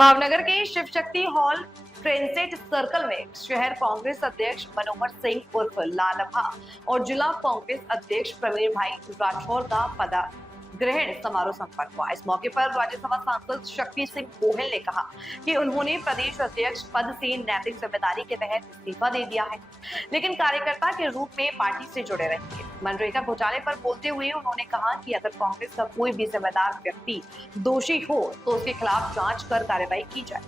भावनगर के Shiv Shakti hall trainset circle में शहर कांग्रेस अध्यक्ष मनोहर सिंह उर्फ लालभा और जिला कांग्रेस अध्यक्ष प्रवीण भाई राठौर का पदग्रहण समारोह संपन्न हुआ। इस मौके पर राज्यसभा सांसद शक्ति सिंह गोहिल ने कहा कि उन्होंने प्रदेश अध्यक्ष पद से नैतिक जिम्मेदारी के तहत इस्तीफा दे दिया है, लेकिन कार्यकर्ता के रूप में पार्टी से जुड़े रहेंगे। मनरेगा घोटाले पर बोलते हुए उन्होंने कहा कि अगर कांग्रेस का कोई भी जिम्मेदार व्यक्ति दोषी हो तो उसके खिलाफ जांच कर कार्रवाई की जाए।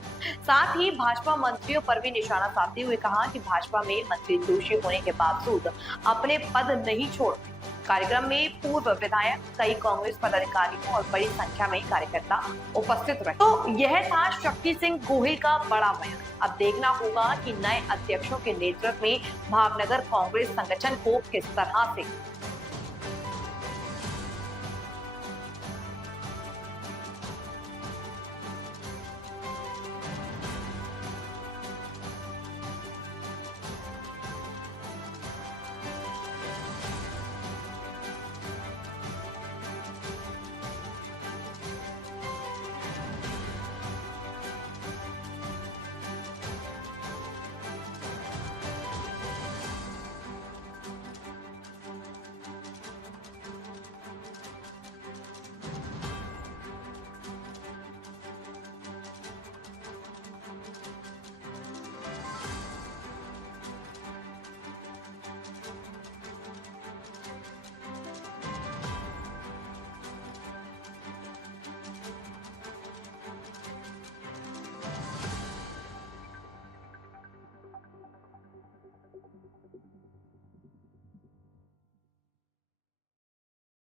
साथ ही भाजपा मंत्रियों पर भी निशाना साधते हुए कहा कि भाजपा में मंत्री दोषी होने के बावजूद अपने पद नहीं छोड़ते। कार्यक्रम में पूर्व विधायक, कई कांग्रेस पदाधिकारियों और बड़ी संख्या में कार्यकर्ता उपस्थित रहे। तो यह था शक्ति सिंह गोहिल का बड़ा बयान। अब देखना होगा कि नए अध्यक्षों के नेतृत्व में भावनगर कांग्रेस संगठन को किस तरह से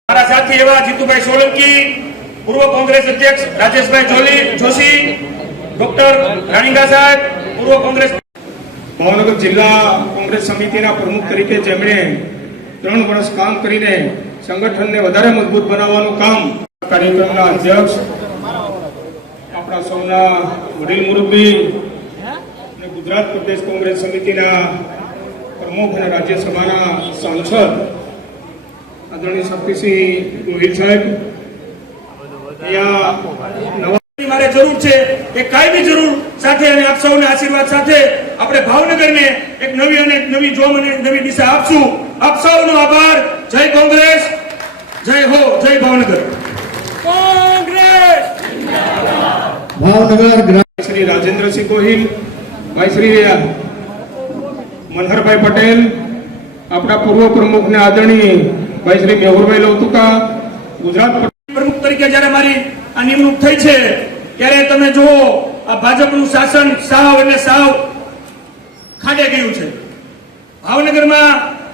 हमारा साथी एवं जीतूभाई सोलंकी, पूर्व कांग्रेस अध्यक्ष राजेशभाई जोशी, डॉक्टर राणीगा साहेब, पूर्व कांग्रेस भावनगर जिला कांग्रेस समितिना प्रमुख तरीके जेमणे 3 वर्ष काम करीने संगठन ने वधारे मजबूत बनाववानुं काम कार्यक्रमना अध्यक्ष आपणा सौना वडील मुरब्बी અને ગુજરાત પ્રદેશ કોંગ્રેસ સમિતિના પ્રમુખ અને રાજ્યસભાના સાંસદ आदरणीय शक्तिसिंह गोहिल साहेब मारे जरूर छे एक कायमी जरूर साथे अने आप सौने आशीर्वाद साथे આપણે ભાવનગરને એક નવી અને નવી જોમ અને નવી દિશા આપશું। આપ સૌનો આભાર। જય કોંગ્રેસ, જય હો, જય ભાવનગર। કોંગ્રેસ ભાવનगर ગ્રામ श्री राजेंद्र सिंह गोहिल, भाई श्री मनहर भाई पटेल, अपना पूर्व प्रमुख ने आदरणीय भाई श्री मेहुरभाई लौतुका, गुजरात प्रमुख तरीके जયારે મારી આ નિમણૂક થઈ છે ત્યારે તમે જુઓ આ ભાજપનું શાસન સાવ એટલે સાવ ખાડે ગયું છે। ભાવનગરમાં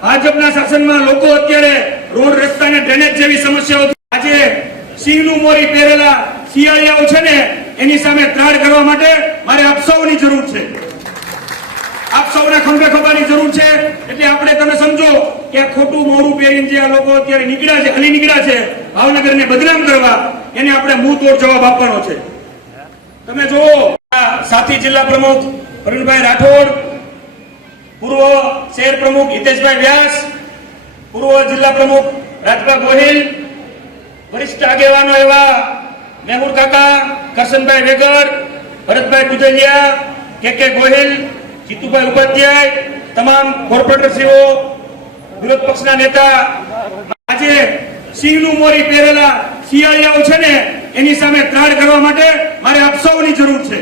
ભાજપના શાસનમાં લોકો અત્યારે રોડ રસ્તા અને ડ્રેનેજ જેવી સમસ્યાઓ આજે સિંહનું મોરી પહેરેલા શિયાળિયાઓ છે ને એની સામે ત્રાડ કરવા માટે મારે આપ સૌની જરૂર છે। આપ સૌના ખંભે ખભાની જરૂર છે। એટલે આપણે તમે સમજો કે આ ખોટું મોડું પહેરીને જે આ લોકો અત્યારે નીકળ્યા છે, હલી નીકળ્યા છે ભાવનગરને બદનામ કરવા, એને આપણે મુંહ તોડ જવાબ આપવાનો છે। તમે જુઓ સાથી જિલ્લા પ્રમુખ પ્રવીણભાઈ રાઠોડ, પૂર્વ શહેર પ્રમુખ હિતેશભાઈ વ્યાસ, પૂર્વ જિલ્લા પ્રમુખ રાજભાઈ ગોહિલ, વરિષ્ઠ આગેવાનો એવા મેહુર કાકા, કરશનભાઈ વેગડ, ભરતભાઈ ગુજલિયા, કે ગોહિલ, જીતુભાઈ ઉપાધ્યાય, તમામ કોર્પોરેટરશ્રીઓ, વિરોધ પક્ષના नेता, આજે સિંહનું મોરી પહેરેલા શિયાળિયાઓ છે ને એની સામે ત્રાડ કરવા માટે મારે આપ સૌની જરૂર છે।